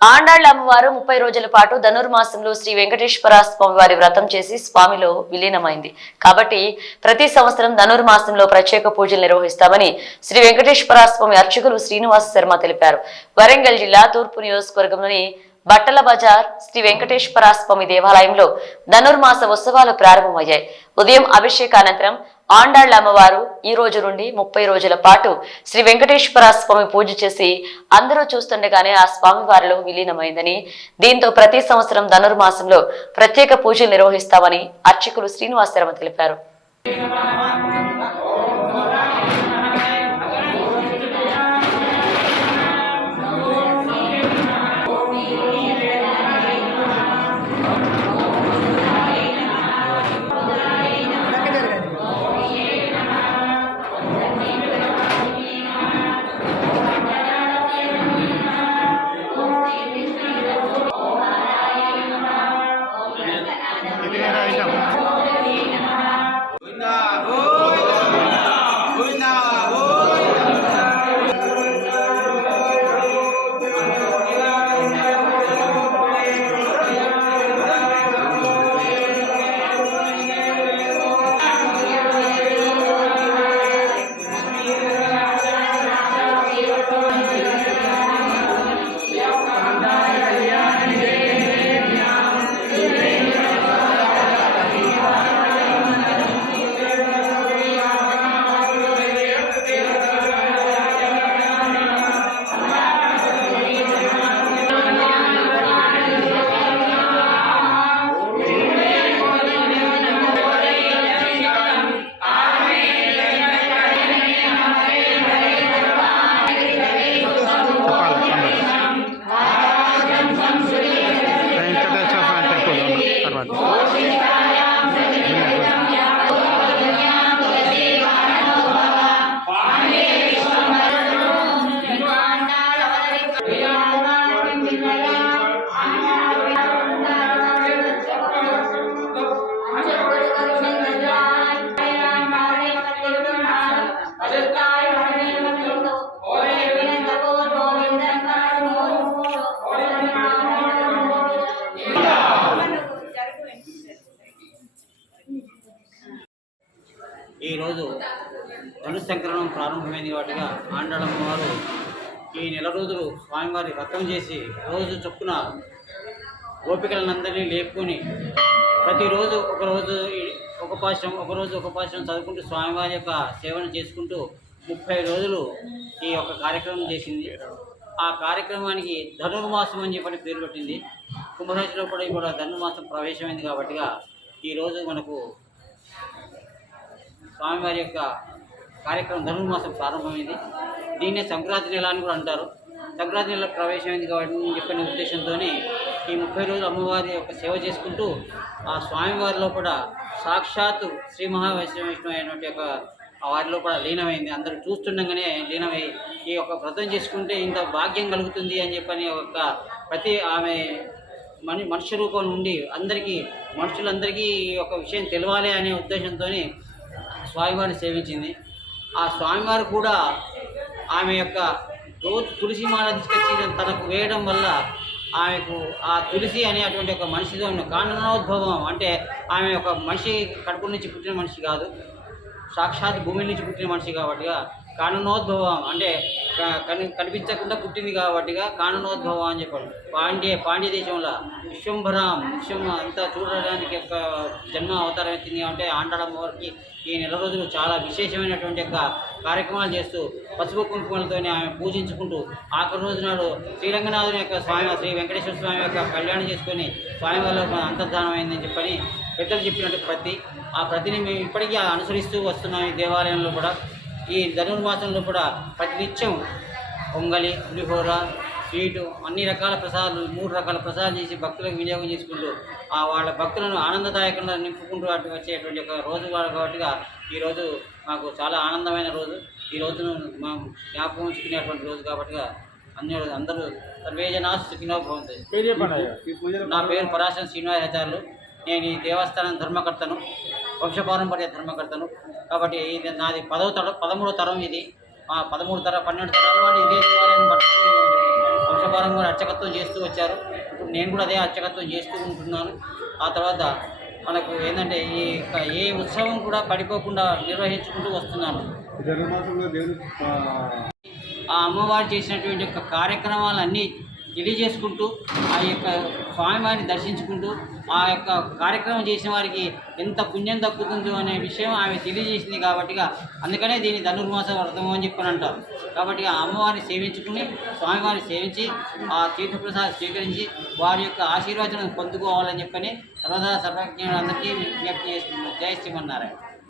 ఆండాళ్ల అమ్మవారు 30 రోజుల పాటు ధనుర్మాసంలో శ్రీ వెంకటేశ్వర స్వామి వారి వ్రతం చేసి స్వామిలో విలీనమైంది. కాబట్టి ప్రతి సంవత్సరం ధనుర్మాసంలో ప్రత్యేక పూజలు నిర్వహిస్తామని శ్రీ వెంకటేశ్వర స్వామి అర్చకులు శ్రీనివాస శర్మ తెలిపారు. వరంగల్ జిల్లా తూర్పు నియోజకవర్గంలోని బట్టల బజార్ శ్రీ వెంకటేశ్వర స్వామి దేవాలయంలో ధనుర్మాస ఉత్సవాలు ప్రారంభమయ్యాయి. ఉదయం అభిషేకానంతరం ఆండాళ్ల అమ్మవారు ఈ రోజు నుండి 30 రోజుల పాటు శ్రీ వెంకటేశ్వర స్వామి పూజ చేసి అందరూ చూస్తుండగానే ఆ స్వామి వారిలో విలీనమైందని, దీంతో ప్రతి సంవత్సరం ధనుర్మాసంలో ప్రత్యేక పూజలు నిర్వహిస్తామని అర్చకులు శ్రీనివాస శర్మ తెలిపారు. ఈరోజు ధనుస్సంకరణం ప్రారంభమైన వాటిగా ఆండాళమ్మ వారు ఈ నెల రోజులు స్వామివారి వ్రతం చేసి రోజు చొప్పున గోపికలనందరినీ లేపుకొని ప్రతిరోజు ఒక పాశం చదువుకుంటూ స్వామివారి యొక్క సేవను చేసుకుంటూ 30 రోజులు ఈ యొక్క కార్యక్రమం చేసింది. ఆ కార్యక్రమానికి ధనుర్మాసం అని చెప్పని పేరు పెట్టింది. కుంభరాశిలో కూడా ఇప్పుడు ధనుర్మాసం ప్రవేశమైంది కాబట్టిగా ఈరోజు మనకు స్వామివారి యొక్క కార్యక్రమం ధనుర్మాసం ప్రారంభమైంది. దీన్నే సంక్రాంతి నెల అని కూడా అంటారు. సంక్రాంతి నెల ప్రవేశమైంది కాబట్టి చెప్పిన ఉద్దేశంతో ఈ 30 రోజులు అమ్మవారి యొక్క సేవ చేసుకుంటూ ఆ స్వామివారిలో కూడా సాక్షాత్తు శ్రీ మహావిష్ణువు అయినటువంటి యొక్క వారిలో కూడా లీనమైంది. అందరూ చూస్తుండగానే లీనమై ఈ యొక్క వ్రతం చేసుకుంటే ఇంత భాగ్యం కలుగుతుంది అని చెప్పని ఒక ప్రతి ఆమె మనుష్య రూపం నుండి మనుషులందరికీ ఈ యొక్క విషయం తెలవాలి అనే ఉద్దేశంతో స్వామివారిని సేవించింది. ఆ స్వామివారు కూడా ఆమె యొక్క రోజు తులసి మాల తీసుకొచ్చి తనకు వేయడం వల్ల ఆమెకు ఆ తులసి అనేటువంటి ఒక మనిషితో ఉన్న కారణోద్భవం, అంటే ఆమె ఒక మనిషి కడుపు నుంచి పుట్టిన మనిషి కాదు, సాక్షాత్ భూమి నుంచి పుట్టిన మనిషి కాబట్టిగా కారణోద్భవం అంటే కనిపించకుండా పుట్టింది కాబట్టిగా కారణోద్భవం అని చెప్పారు. పాండ్య దేశంలో విశ్వం అంతా చూడడానికి యొక్క జన్మ అవతారం ఎత్తింది. అంటే ఆండాళమ్మ వారికి ఈ నెల రోజులు చాలా విశేషమైనటువంటి యొక్క కార్యక్రమాలు చేస్తూ పసుపు కుంకుమలతోనే ఆమె పూజించుకుంటూ ఆఖరి రోజు నాడు శ్రీరంగనాథుని యొక్క శ్రీ వెంకటేశ్వర స్వామి యొక్క కళ్యాణం చేసుకొని స్వామి వల్ల అంతర్ధానం అయిందని చెప్పని పెద్దలు చెప్పినట్టు ఆ ప్రతిని మేము ఇప్పటికీ అనుసరిస్తూ వస్తున్నాం. ఈ దేవాలయంలో కూడా ఈ ధనుర్మాసంలో కూడా ప్రతినిత్యం పొంగలి, పులిహోర, స్వీటు అన్ని రకాల ప్రసాదాలు 3 రకాల ప్రసాదాలు చేసి భక్తులకు వినియోగం చేసుకుంటూ వాళ్ళ భక్తులను ఆనందదాయకంగా నింపుకుంటూ వచ్చేటువంటి ఒక రోజు కాబట్టిగా ఈరోజు మాకు చాలా ఆనందమైన రోజు. ఈ రోజును మేము జ్ఞాపకం ఉంచుకునేటువంటి రోజు కాబట్టిగా అందరూ సర్వేజనా సుఖినో భవంతు. నా పేరు పరాశర శ్రీనివాసాచార్యులు. నేను ఈ దేవస్థానం ధర్మకర్తను, వంశపారంపర్య ధర్మకర్తను. కాబట్టి ఇది నాది 13వ తరం. ఇది 12 తరాల వాడు ఇదే దేవాలయాన్ని పట్టుకుని వంశపారం కూడా అర్చకత్వం చేస్తూ వచ్చారు. ఇప్పుడు నేను కూడా అదే అర్చకత్వం చేస్తూ ఉంటున్నాను. ఆ తర్వాత మనకు ఏంటంటే ఏ ఉత్సవం కూడా పడిపోకుండా నిర్వహించుకుంటూ వస్తున్నాను. ఆ అమ్మవారు చేసినటువంటి యొక్క కార్యక్రమాలన్నీ తెలియజేసుకుంటూ ఆ యొక్క స్వామివారిని దర్శించుకుంటూ ఆ యొక్క కార్యక్రమం చేసిన వారికి ఎంత పుణ్యం దక్కుతుందో అనే విషయం ఆమె తెలియజేసింది. కాబట్టిగా అందుకనే దీన్ని ధనుర్మాస వ్రతం అని చెప్పని అంటారు. కాబట్టి ఆ అమ్మవారిని సేవించుకుని స్వామివారిని సేవించి ఆ తీర్థప్రసాదం స్వీకరించి వారి యొక్క ఆశీర్వచనం పొందుకోవాలని చెప్పని సర్వదా సర్వజ్ఞులందరికీ విజ్ఞప్తి చేస్తున్నాను. జై శ్రీమన్నారాయణ.